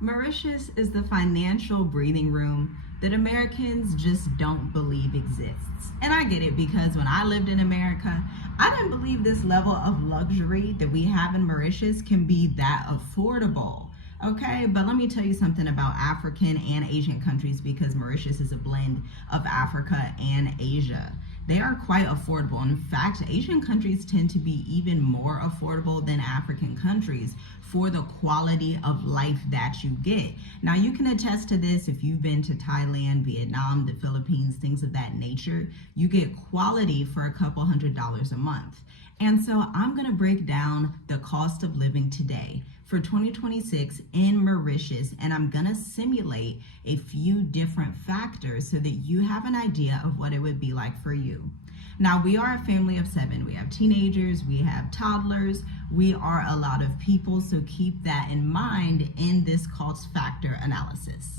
Mauritius is the financial breathing room that Americans just don't believe exists. And I get it because when I lived in America, I didn't believe this level of luxury that we have in Mauritius can be that affordable. Okay, but let me tell you something about African and Asian countries because Mauritius is a blend of Africa and Asia. They are quite affordable. In fact, Asian countries tend to be even more affordable than African countries for the quality of life that you get. Now, you can attest to this if you've been to Thailand, Vietnam, the Philippines, things of that nature. You get quality for a couple $100s a month. And so I'm going to break down the cost of living today for 2026 in Mauritius, and I'm going to simulate a few different factors so that you have an idea of what it would be like for you. Now, we are a family of 7. We have teenagers, we have toddlers, we are a lot of people, so keep that in mind in this cost factor analysis.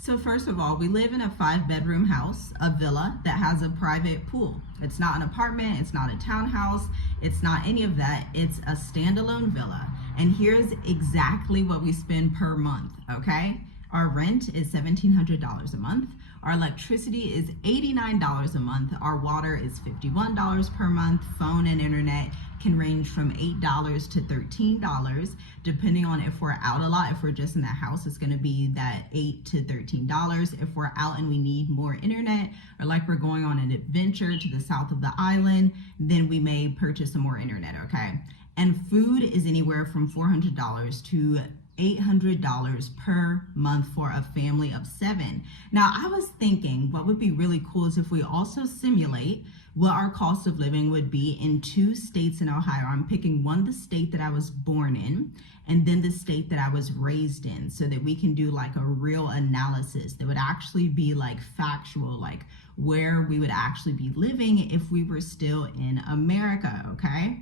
So first of all, we live in a 5-bedroom house, a villa that has a private pool. It's not an apartment, it's not a townhouse, it's not any of that. It's a standalone villa. And here's exactly what we spend per month, okay? Our rent is $1,700 a month. Our electricity is $89 a month. Our water is $51 per month. Phone and internet can range from $8 to $13, depending on if we're out a lot. If we're just in the house, it's going to be that $8 to $13. If we're out and we need more internet, or like we're going on an adventure to the south of the island, then we may purchase some more internet, okay? And food is anywhere from $400 to $800 per month for a family of 7. Now, I was thinking what would be really cool is if we also simulate what our cost of living would be in 2 states in Ohio. I'm picking one, the state that I was born in, and then the state that I was raised in, so that we can do like a real analysis that would actually be like factual, like where we would actually be living if we were still in America, okay?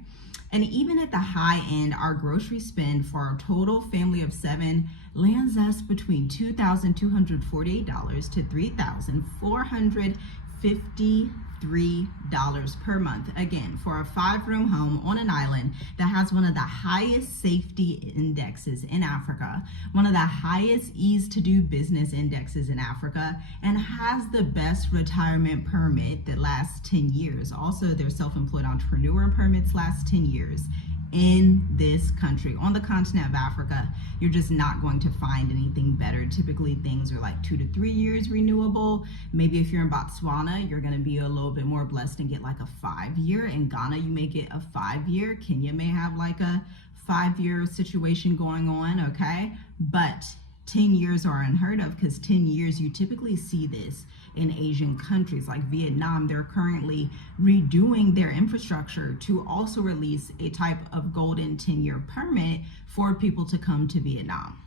And even at the high end, our grocery spend for our total family of 7 lands us between $2,248 to $3,453 per month. Again, for a 5-room home on an island that has one of the highest safety indexes in Africa, one of the highest ease to do business indexes in Africa, and has the best retirement permit that lasts 10 years. Also, their self-employed entrepreneur permits last 10 years. In this country, on the continent of Africa, you're just not going to find anything better. Typically, things are like 2 to 3 years renewable. Maybe if you're in Botswana, you're going to be a little bit more blessed and get like a 5-year. In Ghana, you may get a 5-year. Kenya may have like a 5-year situation going on, okay? But 10 years are unheard of because 10 years, you typically see this in Asian countries like Vietnam. They're currently redoing their infrastructure to also release a type of golden 10-year permit for people to come to Vietnam.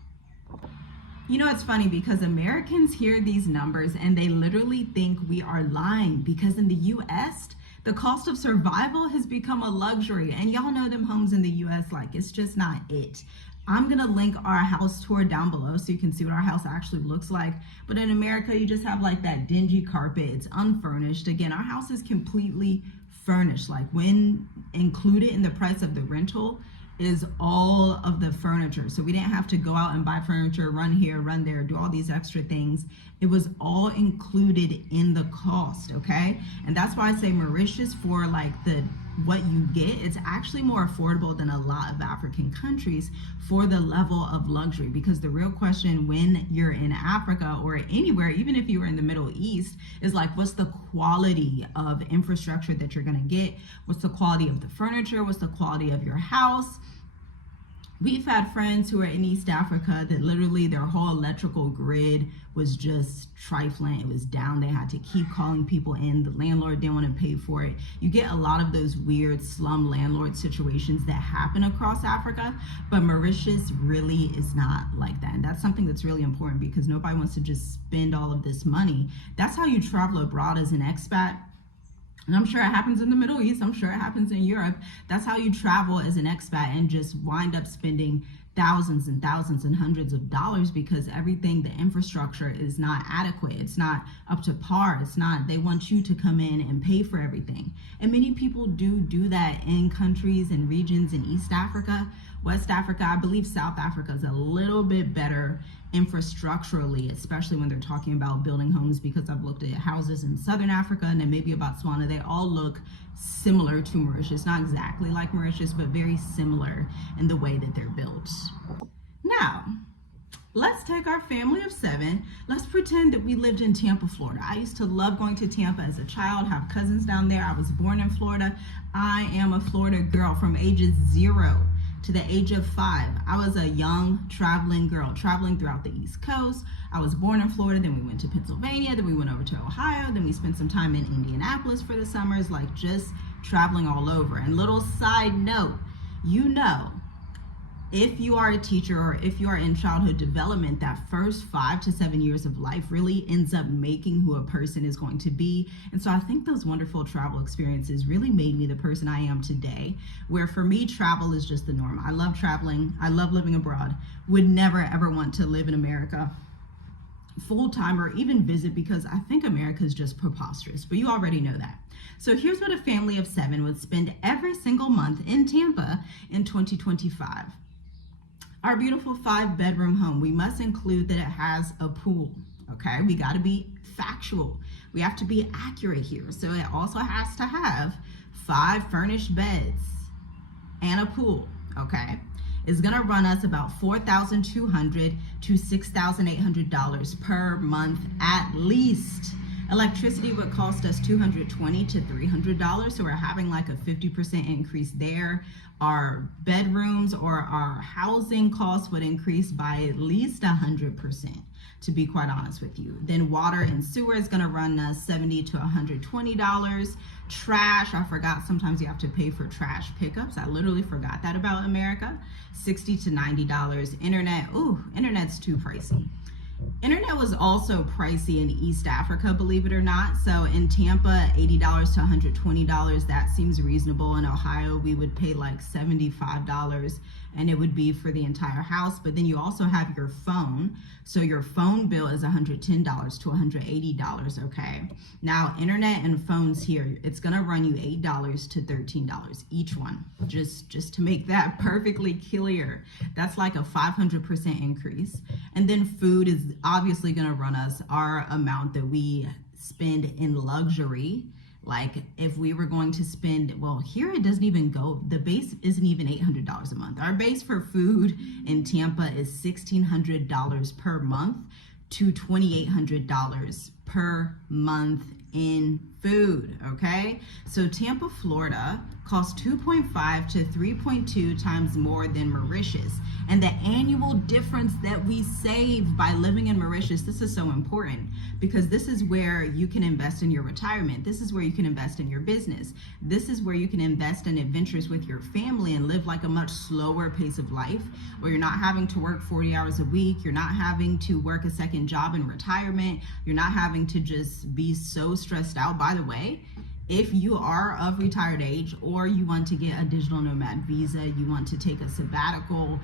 You know, it's funny because Americans hear these numbers and they literally think we are lying because in the US, the cost of survival has become a luxury. And y'all know them homes in the US, like it's just not it. I'm gonna link our house tour down below so you can see what our house actually looks like. But in America, you just have like that dingy carpet, it's unfurnished. Again, our house is completely furnished. Like when included in the price of the rental is all of the furniture. So we didn't have to go out and buy furniture, run here, run there, do all these extra things. It was all included in the cost, okay? And that's why I say Mauritius, for like what you get, it's actually more affordable than a lot of African countries for the level of luxury. Because the real question when you're in Africa or anywhere, even if you were in the Middle East, is like, what's the quality of infrastructure that you're gonna get? What's the quality of the furniture? What's the quality of your house? We've had friends who are in East Africa that literally their whole electrical grid was just trifling. It was down. They had to keep calling people in. The landlord didn't want to pay for it. You get a lot of those weird slum landlord situations that happen across Africa, but Mauritius really is not like that. And that's something that's really important because nobody wants to just spend all of this money. That's how you travel abroad as an expat. And I'm sure it happens in the Middle East. I'm sure it happens in Europe. That's how you travel as an expat and just wind up spending thousands and thousands and hundreds of dollars because everything, the infrastructure is not adequate. It's not up to par. It's not, they want you to come in and pay for everything. And many people do that in countries and regions in East Africa West Africa, I believe South Africa is a little bit better infrastructurally, especially when they're talking about building homes, because I've looked at houses in Southern Africa and then maybe Botswana. They all look similar to Mauritius, not exactly like Mauritius, but very similar in the way that they're built. Now, let's take our family of 7. Let's pretend that we lived in Tampa, Florida. I used to love going to Tampa as a child, have cousins down there. I was born in Florida. I am a Florida girl from ages 0 to the age of 5. I was a young traveling girl, traveling throughout the East Coast. I was born in Florida, then we went to Pennsylvania, then we went over to Ohio, then we spent some time in Indianapolis for the summers, like just traveling all over. And little side note, if you are a teacher or if you are in childhood development, that first 5 to 7 years of life really ends up making who a person is going to be. And so I think those wonderful travel experiences really made me the person I am today, where for me, travel is just the norm. I love traveling. I love living abroad. Would never, ever want to live in America full time or even visit, because I think America is just preposterous, but you already know that. So here's what a family of 7 would spend every single month in Tampa in 2025. Our beautiful 5-bedroom home, we must include that it has a pool, okay? We gotta be factual. We have to be accurate here. So it also has to have 5 furnished beds and a pool, okay? It's gonna run us about $4,200 to $6,800 per month at least. Electricity would cost us $220 to $300, so we're having like a 50% increase there. Our bedrooms or our housing costs would increase by at least 100%, to be quite honest with you. Then water and sewer is gonna run us $70 to $120. Trash, I forgot sometimes you have to pay for trash pickups. I literally forgot that about America. $60 to $90. Internet, internet's too pricey. Internet was also pricey in East Africa, believe it or not. So in Tampa, $80 to $120, that seems reasonable. In Ohio, we would pay like $75, and it would be for the entire house. But then you also have your phone. So your phone bill is $110 to $180, okay? Now, internet and phones here, it's gonna run you $8 to $13 each one, just to make that perfectly clear. That's like a 500% increase. And then food is obviously gonna run us our amount that we spend in luxury. Like if we were going to spend, well, here it doesn't even go, the base isn't even $800 a month. Our base for food in Tampa is $1,600 per month to $2,800 per month in food, okay? So Tampa, Florida costs 2.5 to 3.2 times more than Mauritius. And the annual difference that we save by living in Mauritius, this is so important, because this is where you can invest in your retirement. This is where you can invest in your business. This is where you can invest in adventures with your family and live like a much slower pace of life, where you're not having to work 40 hours a week. You're not having to work a second job in retirement. You're not having to just be so stressed out. By the way, if you are of retired age or you want to get a digital nomad visa, you want to take a sabbatical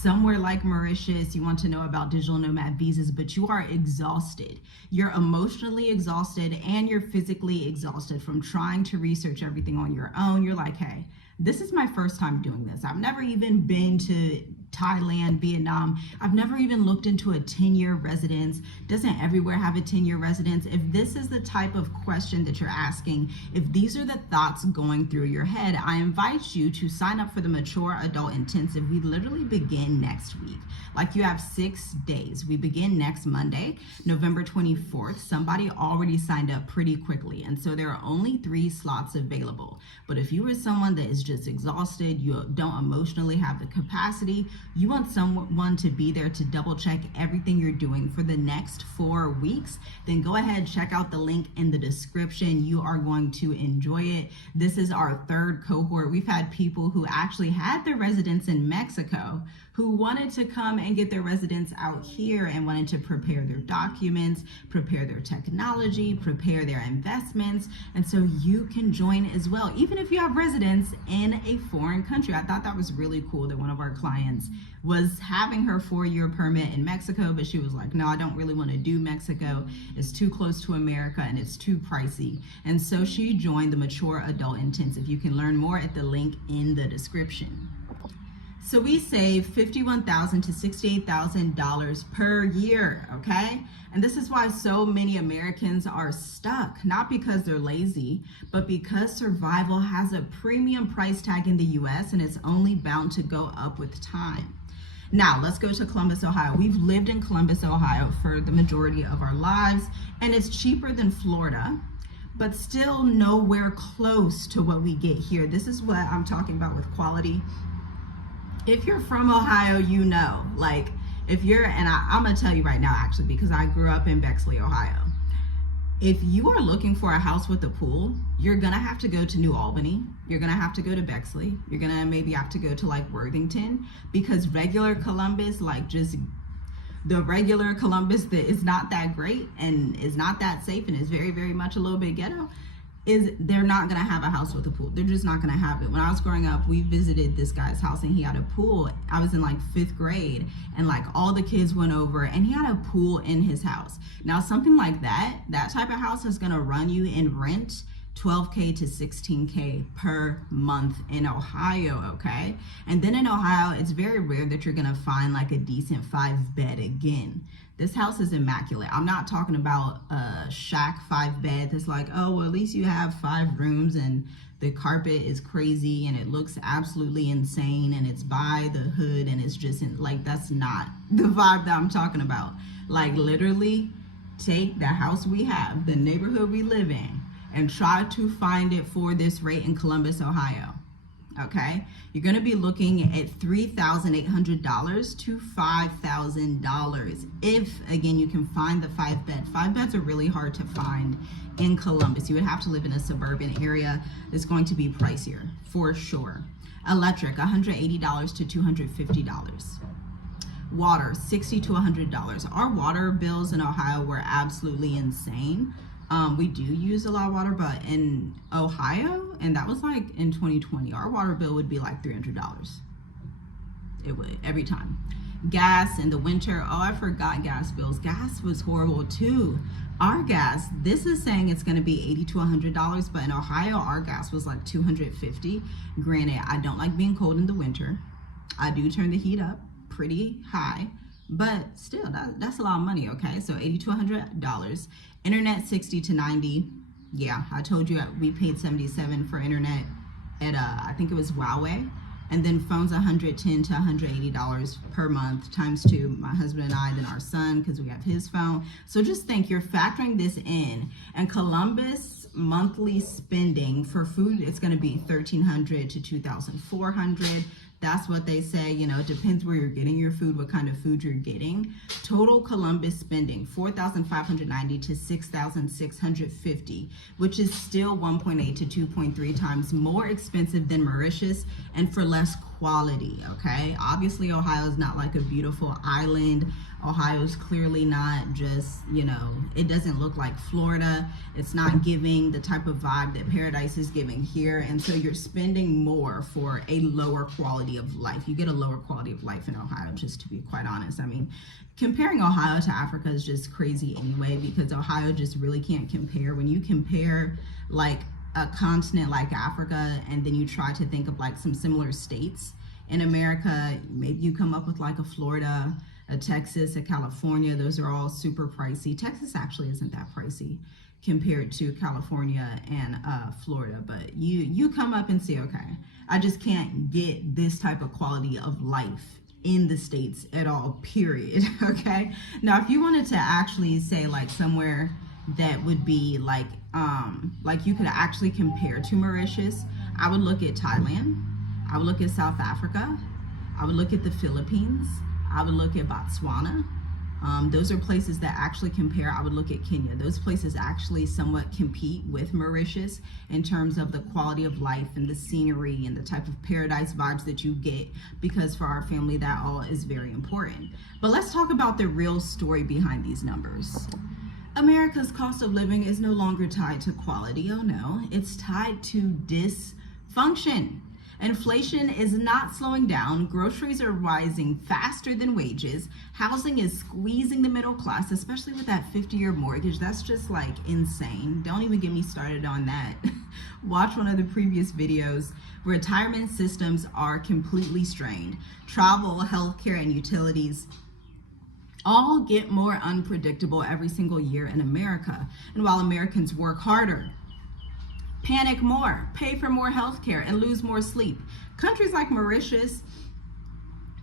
somewhere like Mauritius, you want to know about digital nomad visas, but you are exhausted. You're emotionally exhausted and you're physically exhausted from trying to research everything on your own. You're like, hey, this is my first time doing this. I've never even been to Thailand, Vietnam. I've never even looked into a 10-year residence. Doesn't everywhere have a 10-year residence? If this is the type of question that you're asking, if these are the thoughts going through your head, I invite you to sign up for the Mature Adult Intensive. We literally begin next week. Like, you have 6 days. We begin next Monday, November 24th. Somebody already signed up pretty quickly, and so there are only 3 slots available. But if you are someone that is just exhausted, you don't emotionally have the capacity, you want someone to be there to double check everything you're doing for the next 4 weeks, then go ahead, check out the link in the description. You are going to enjoy it. This is our 3rd cohort. We've had people who actually had their residence in Mexico who wanted to come and get their residence out here and wanted to prepare their documents, prepare their technology, prepare their investments. And so you can join as well, even if you have residence in a foreign country. I thought that was really cool that one of our clients was having her 4-year permit in Mexico, but she was like, no, I don't really want to do Mexico. It's too close to America and it's too pricey. And so she joined the Mature Adult Intensive. You can learn more at the link in the description. So we save $51,000 to $68,000 per year, okay? And this is why so many Americans are stuck, not because they're lazy, but because survival has a premium price tag in the US and it's only bound to go up with time. Now, let's go to Columbus, Ohio. We've lived in Columbus, Ohio for the majority of our lives, and it's cheaper than Florida, but still nowhere close to what we get here. This is what I'm talking about with quality. If you're from Ohio, you know, like if you're, and I'm gonna tell you right now actually, because I grew up in Bexley, Ohio. If you are looking for a house with a pool, you're gonna have to go to New Albany. You're gonna have to go to Bexley. You're gonna maybe have to go to like Worthington, because regular Columbus, like just the regular Columbus that is not that great and is not that safe and is very, very much a little bit ghetto, is they're not gonna have a house with a pool. They're just not gonna have it. When I was growing up, we visited this guy's house and he had a pool. I was in like 5th grade and like all the kids went over and he had a pool in his house. Now something like that type of house is gonna run you in rent $12K to $16K per month in Ohio, okay? And then in Ohio, it's very rare that you're gonna find like a decent 5-bed again. This house is immaculate. I'm not talking about a shack 5-bed that's like, oh, well, at least you have 5 rooms and the carpet is crazy and it looks absolutely insane and it's by the hood and it's just like, that's not the vibe that I'm talking about. Like literally take the house we have, the neighborhood we live in, and try to find it for this rate in Columbus, Ohio. Okay, you're going to be looking at $3,800 to $5,000 if, again, you can find the 5-bed. 5 beds are really hard to find in Columbus. You would have to live in a suburban area. It's going to be pricier for sure. Electric, $180 to $250. Water, $60 to $100. Our water bills in Ohio were absolutely insane. We do use a lot of water, but in Ohio, and that was like in 2020, our water bill would be like $300. It would, every time. Gas in the winter, oh, I forgot gas bills. Gas was horrible too. Our gas, this is saying it's gonna be $80 to $100, but in Ohio, our gas was like $250. Granted, I don't like being cold in the winter. I do turn the heat up pretty high, but still, that's a lot of money, okay? So $80 to $100. Internet, $60 to $90. Yeah, I told you we paid $77 for internet at I think it was Huawei. And then phones, $110 to $180 per month times 2. My husband and I, then our son, because we have his phone. So just think, you're factoring this in. And Columbus monthly spending for food, it's going to be $1,300 to $2,400. That's what they say. You know, it depends where you're getting your food, what kind of food you're getting. Total Columbus spending, $4,590 to $6,650, which is still 1.8 to 2.3 times more expensive than Mauritius and for less quality, okay? Obviously, Ohio is not like a beautiful island. Ohio is clearly not just, you know, it doesn't look like Florida. It's not giving the type of vibe that Paradise is giving here. And so you're spending more for a lower quality of life. You get a lower quality of life in Ohio, just to be quite honest. I mean, comparing Ohio to Africa is just crazy anyway, because Ohio just really can't compare. When you compare like a continent like Africa and then you try to think of like some similar states in America, maybe you come up with like a Florida, a Texas, a California. Those are all super pricey. Texas actually isn't that pricey compared to California and Florida, but you come up and say, okay, I just can't get this type of quality of life in the States at all, period. Okay, now if you wanted to actually say like somewhere that would be like you could actually compare to Mauritius, I would look at Thailand, I would look at South Africa, I would look at the Philippines, I would look at Botswana. Those are places that actually compare. I would look at Kenya. Those places actually somewhat compete with Mauritius in terms of the quality of life and the scenery and the type of paradise vibes that you get, because for our family, that all is very important. But let's talk about the real story behind these numbers. America's cost of living is no longer tied to quality. Oh no, it's tied to dysfunction. Inflation is not slowing down. Groceries are rising faster than wages. Housing is squeezing the middle class, especially with that 50-year mortgage. That's just like insane. Don't even get me started on that. Watch one of the previous videos. Retirement systems are completely strained. Travel, healthcare, and utilities all get more unpredictable every single year in America. And while Americans work harder, panic more, pay for more healthcare, and lose more sleep, countries like Mauritius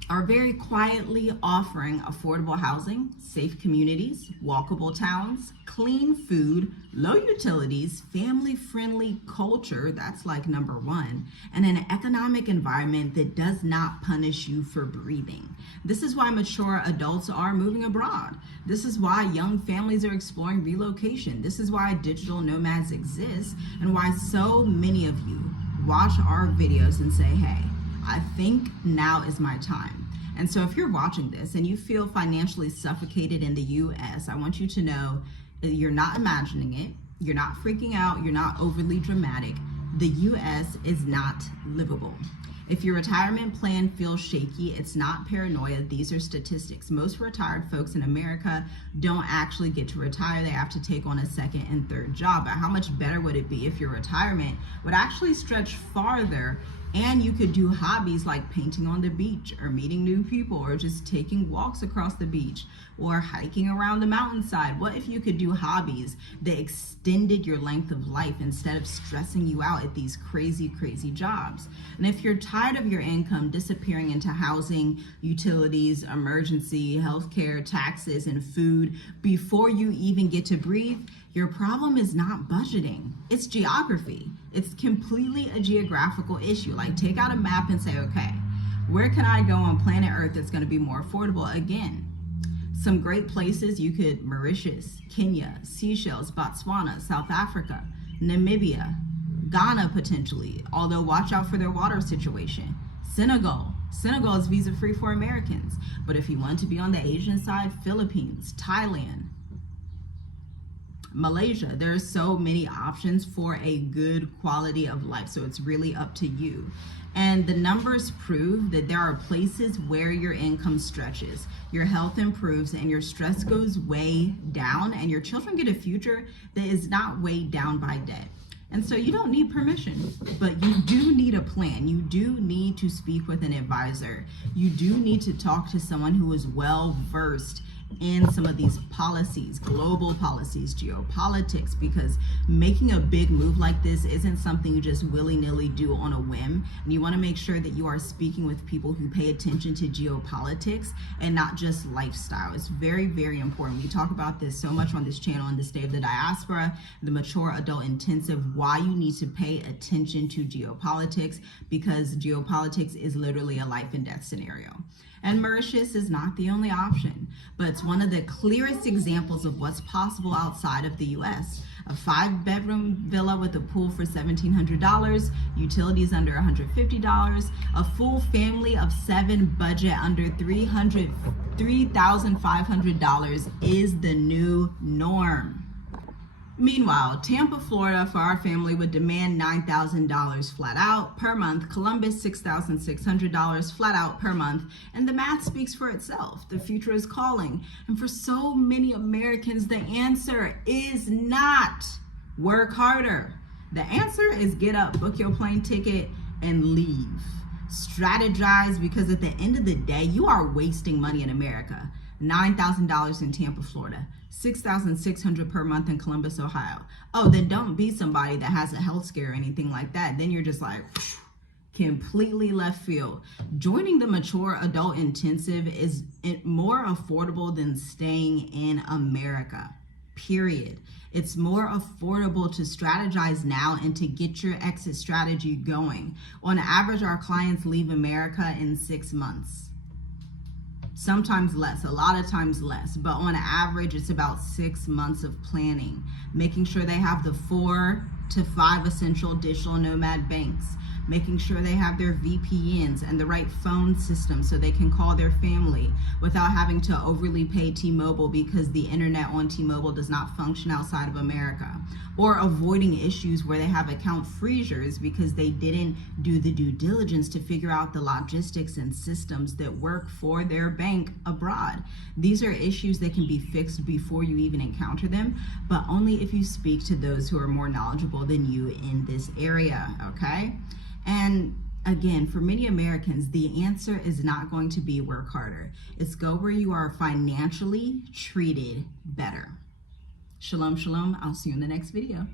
are very quietly offering affordable housing, safe communities, walkable towns, clean food, low utilities, family-friendly culture, that's like number one, and an economic environment that does not punish you for breathing. This is why mature adults are moving abroad. This is why young families are exploring relocation. This is why digital nomads exist, and why so many of you watch our videos and say, hey, I think now is my time. And so if you're watching this and you feel financially suffocated in the US, I want you to know that you're not imagining it, you're not freaking out, you're not overly dramatic. The US is not livable. If your retirement plan feels shaky, it's not paranoia. These are statistics. Most retired folks in America don't actually get to retire. They have to take on a second and third job. But how much better would it be if your retirement would actually stretch farther and you could do hobbies like painting on the beach or meeting new people or just taking walks across the beach or hiking around the mountainside? What if you could do hobbies that extended your length of life instead of stressing you out at these crazy, crazy jobs? And if you're tired of your income disappearing into housing, utilities, emergency, healthcare, taxes, and food before you even get to breathe, your problem is not budgeting, it's geography. It's completely a geographical issue. Like, take out a map and say, okay, where can I go on planet Earth that's gonna be more affordable? Again, some great places you could: Mauritius, Kenya, Seychelles, Botswana, South Africa, Namibia, Ghana potentially, although watch out for their water situation. Senegal is visa free for Americans. But if you want to be on the Asian side, Philippines, Thailand, Malaysia. There are so many options for a good quality of life. So it's really up to you. And the numbers prove that there are places where your income stretches, your health improves, and your stress goes way down, and your children get a future that is not weighed down by debt. And so you don't need permission, but you do need a plan. You do need to speak with an advisor. You do need to talk to someone who is well versed in some of these policies, global policies, geopolitics, because making a big move like this isn't something you just willy-nilly do on a whim. And you want to make sure that you are speaking with people who pay attention to geopolitics and not just lifestyle. It's very, very important. We talk about this so much on this channel in the State of the Diaspora, the Mature Adult Intensive, why you need to pay attention to geopolitics, because geopolitics is literally a life and death scenario. And Mauritius is not the only option, but it's one of the clearest examples of what's possible outside of the US. A 5-bedroom villa with a pool for $1,700, utilities under $150, a full family of 7 budget under $3,500 is the new norm. Meanwhile, Tampa, Florida, for our family would demand $9,000 flat out per month. Columbus, $6,600 flat out per month. And the math speaks for itself. The future is calling. And for so many Americans, the answer is not work harder. The answer is get up, book your plane ticket, and leave. Strategize, because at the end of the day, you are wasting money in America. $9,000 in Tampa, Florida, $6,600 per month in Columbus, Ohio. Oh, then don't be somebody that has a health scare or anything like that. Then you're just like completely left field. Joining the Mature Adult Intensive is more affordable than staying in America, period. It's more affordable to strategize now and to get your exit strategy going. On average, our clients leave America in 6 months. Sometimes less, a lot of times less, but on average, it's about 6 months of planning, making sure they have the 4 to 5 essential digital nomad banks, making sure they have their VPNs and the right phone system so they can call their family without having to overly pay T-Mobile because the internet on T-Mobile does not function outside of America, or avoiding issues where they have account freezers because they didn't do the due diligence to figure out the logistics and systems that work for their bank abroad. These are issues that can be fixed before you even encounter them, but only if you speak to those who are more knowledgeable than you in this area, okay? And again, for many Americans, the answer is not going to be work harder. It's go where you are financially treated better. Shalom, shalom. I'll see you in the next video.